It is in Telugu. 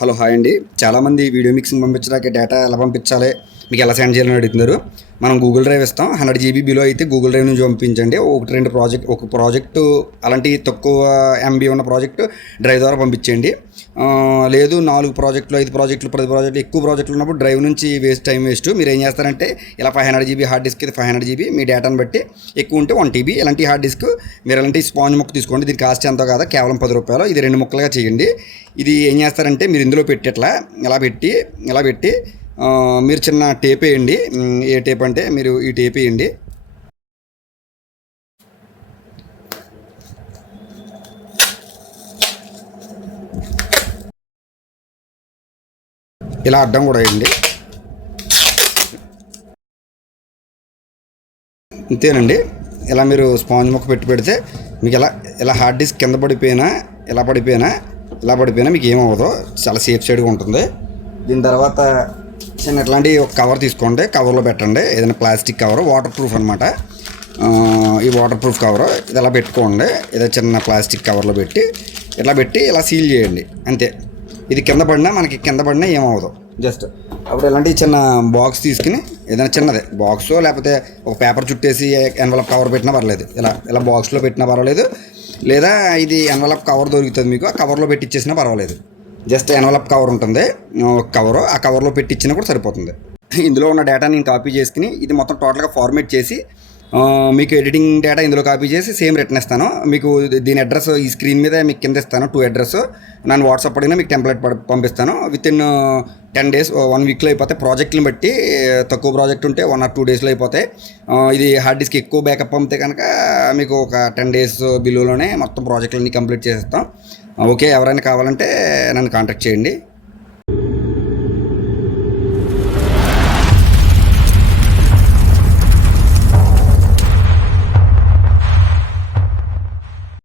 హలో హాయ్ అండి. చాలామంది వీడియో మిక్సింగ్ పంపించడానికి డేటా ఎలా పంపించాలి, మీకు ఎలా సెండ్ చేయాలని అడుగుతున్నారు. మనం గూగుల్ డ్రైవ్ ఇస్తాం. 100 GB బిలో అయితే గూగుల్ డ్రైవ్ నుంచి పంపించండి. ఒక ప్రాజెక్టు అలాంటి తక్కువ MB ఉన్న ప్రాజెక్టు డ్రైవ్ ద్వారా పంపించండి. లేదు 4 ప్రాజెక్టులు 5 ప్రాజెక్టులు 10 ప్రాజెక్టులు ఎక్కువ ప్రాజెక్టులు ఉన్నప్పుడు డ్రైవ్ నుంచి టైం వేస్ట్. మీరు ఏం చేస్తారంటే ఇలా 500 GB హార్డ్ డిస్క్ అయితే 500 GB మీ డేటాను బట్టి ఎక్కువ ఉంటే 1 TB ఇలాంటి హార్డ్ డిస్క్ మీరు ఇలాంటి స్పాంజ్ ముక్క తీసుకోండి. దీని కాస్ట్ ఎంతో కాదా, కేవలం ₹10. ఇది 2 ముక్కలుగా చేయండి. ఇది ఏం చేస్తారంటే మీరు ఇందులో పెట్టి ఇలా పెట్టి మీరు చిన్న టేప్ వేయండి. ఏ టేప్ అంటే మీరు ఈ టేప్ వేయండి. ఇలా అడ్డం కూడా వేయండి. అంతేనండి. ఇలా మీరు స్పాంజ్ ముక్క పెడితే మీకు ఇలా హార్డ్ డిస్క్ కింద పడిపోయినా ఇలా పడిపోయినా మీకు ఏమవ్వదు. చాలా సేఫ్ సైడ్గా ఉంటుంది. దీని తర్వాత చిన్న ఇట్లాంటి ఒక కవర్ తీసుకోండి. కవర్లో పెట్టండి. ఏదైనా ప్లాస్టిక్ కవర్, వాటర్ ప్రూఫ్ అనమాట. ఈ వాటర్ ప్రూఫ్ కవర్ ఇది ఇలా పెట్టుకోండి. ఏదో చిన్న ప్లాస్టిక్ కవర్లో పెట్టి ఇలా సీల్ చేయండి. అంతే. ఇది కింద పడినా ఏమవ్వదు. జస్ట్ అప్పుడు ఇలాంటి చిన్న బాక్స్ తీసుకుని ఏదైనా చిన్నది బాక్స్ లేకపోతే ఒక పేపర్ చుట్టేసి ఎన్వలప్ కవర్ పెట్టినా పర్లేదు. ఇలా బాక్స్లో పెట్టినా పర్వాలేదు. లేదా ఇది ఎన్వలప్ కవర్ దొరుకుతుంది మీకు, ఆ కవర్లో పెట్టిచ్చేసినా పర్వాలేదు. జస్ట్ ఎన్వలప్ కవర్ ఉంటుంది, ఆ కవర్లో పెట్టించినా కూడా సరిపోతుంది. ఇందులో ఉన్న డేటా నేను కాపీ చేసుకుని ఇది మొత్తం టోటల్గా ఫార్మేట్ చేసి మీకు ఎడిటింగ్ డేటా ఇందులో కాపీ చేసి సేమ్ రిటర్న్ ఇస్తాను. మీకు దీని అడ్రస్ ఈ స్క్రీన్ మీద మీకు కింద ఇస్తాను. 2 అడ్రస్ నన్ను వాట్సాప్ అడిగినా మీకు టెంప్లెట్ పంపిస్తాను. వితిన్ 10 days 1 weekలో అయిపోతాయి. ప్రాజెక్టుని బట్టి తక్కువ ప్రాజెక్ట్ ఉంటే 1 or 2 daysలో అయిపోతాయి. ఇది హార్డ్ డిస్క్ ఎక్కువ బ్యాకప్ పంపితే కనుక మీకు ఒక 10 days బిలోనే మొత్తం ప్రాజెక్టులన్నీ కంప్లీట్ చేసేస్తాం. ఓకే, ఎవరైనా కావాలంటే నన్ను కాంటాక్ట్ చేయండి.